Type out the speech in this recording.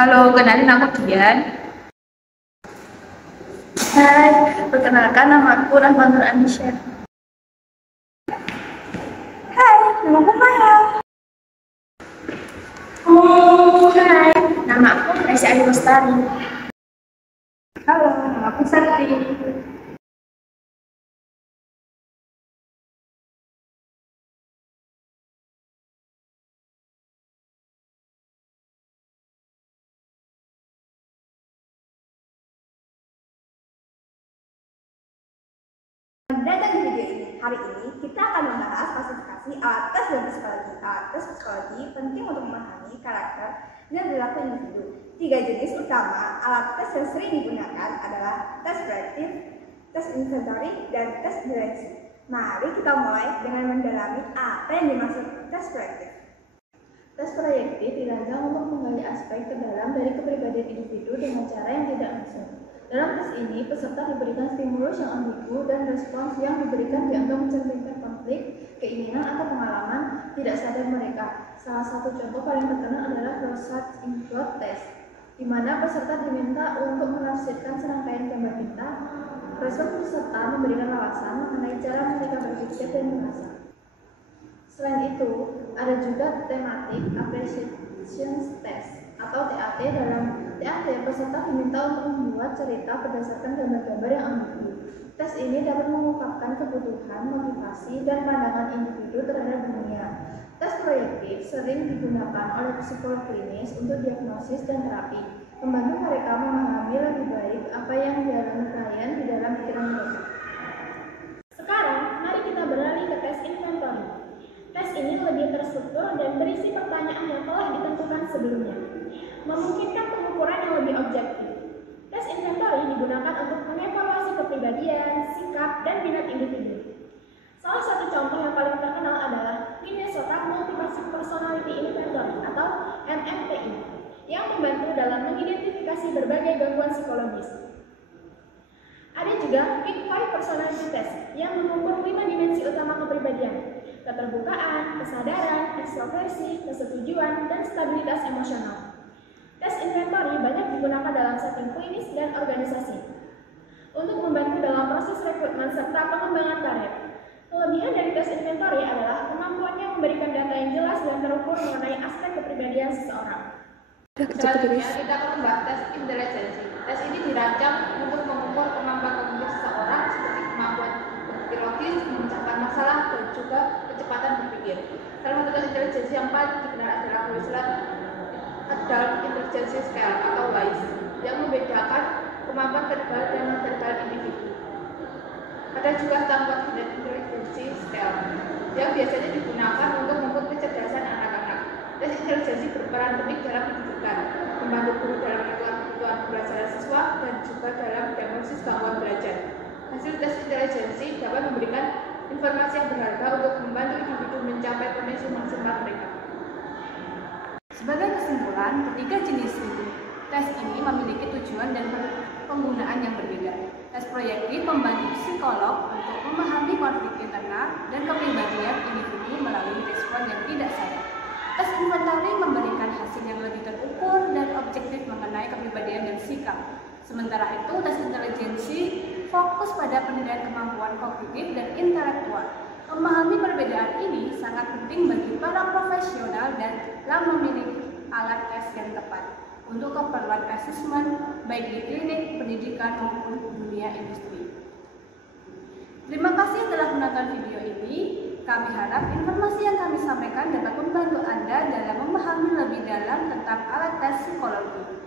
Halo, kenalin aku Dian. Hai, perkenalkan nama aku Rahma Nur Anisha. Hai, nama aku Maya. Hai, nama aku Aisyah Ayu Lestari. Halo, nama aku Sakti. Datang di video ini. Hari ini kita akan membahas klasifikasi alat tes dan psikologi. Alat tes psikologi penting untuk memahami karakter dan perilaku individu. 3 jenis utama alat tes yang sering digunakan adalah tes proyektif, tes inventory, dan tes direksi. Mari kita mulai dengan mendalami apa yang dimaksud tes proyektif. Tes proyektif dirancang untuk menggali aspek terdalam dari kepribadian individu dengan cara yang tidak langsung. Dalam tes ini, peserta diberikan stimulus yang ambigu dan respons yang diberikan dianggap mencerminkan konflik, keinginan atau pengalaman tidak sadar mereka. Salah satu contoh paling terkenal adalah Rorschach Input Test, di mana peserta diminta untuk menafsirkan serangkaian gambar bintang. Respons peserta memberikan alasan mengenai cara mereka berpikir dan merasa. Selain itu, ada juga Thematic Appreciation Test atau TAT. Dalam TAT, peserta diminta untuk membuat cerita berdasarkan gambar-gambar yang ambigu. Tes ini dapat mengungkapkan kebutuhan, motivasi, dan pandangan individu terhadap dunia. Tes proyektif sering digunakan oleh psikolog klinis untuk diagnosis dan terapi, membantu mereka memahami lebih baik apa yang dialami klien di dalam pikiran mereka. Sekarang, mari kita beralih ke tes inventory. Tes ini lebih terstruktur dan berisi pertanyaan yang telah ditentukan sebelumnya, memungkinkan pengukuran yang lebih objektif. Tes inventory digunakan untuk mengevaluasi kepribadian, sikap, dan minat individu. Salah satu contoh yang paling terkenal adalah Minnesota Multiple Personality Inventory atau MMPI, yang membantu dalam mengidentifikasi berbagai gangguan psikologis. Ada juga Big Five Personality Test yang mengukur 5 dimensi utama kepribadian: keterbukaan, kesadaran, ekstroversi, kesetujuan, dan stabilitas emosional. Tes inventory banyak digunakan dalam setting klinis dan organisasi untuk membantu dalam proses rekrutmen serta pengembangan karir. Kelebihan dari tes inventory adalah kemampuannya memberikan data yang jelas dan terukur mengenai aspek kepribadian seseorang. Selanjutnya, kita akan membahas tes intelijensi. Tes ini dirancang untuk mengukur kemampuan kognitif seseorang seperti kemampuan berpikir logis, memecahkan masalah, dan juga kecepatan berpikir. Salah satu tes intelijensi yang paling dikenal adalah Wechsler Adult Intelligence Scale atau WISE, yang membedakan kemampuan verbal dan non-verbal individu. Ada juga Stanford Intelligence Scale yang biasanya digunakan untuk mengukur kecerdasan anak-anak. Tes intelijensi berperan penting dalam pendidikan, membantu guru dalam menentukan kebutuhan belajar siswa, dan juga dalam diagnosis gangguan belajar. Hasil tes intelijensi dapat memberikan informasi yang berharga untuk membantu individu mencapai potensi maksimal mereka. Sebagai kesimpulan, ketiga jenis tes ini memiliki tujuan dan penggunaan yang berbeda. Tes proyektif membantu psikolog untuk memahami konflik internal dan kepribadian individu melalui respon yang tidak sadar. Tes inventory memberikan hasil yang lebih terukur dan objektif mengenai kepribadian dan sikap. Sementara itu, tes intelijensi fokus pada penilaian kemampuan kognitif dan intelektual. Memahami perbedaan ini sangat penting bagi para profesional dan dalam memiliki alat tes yang tepat untuk keperluan asesmen baik di klinik, pendidikan maupun dunia industri. Terima kasih telah menonton video ini. Kami harap informasi yang kami sampaikan dapat membantu Anda dalam memahami lebih dalam tentang alat tes psikologi.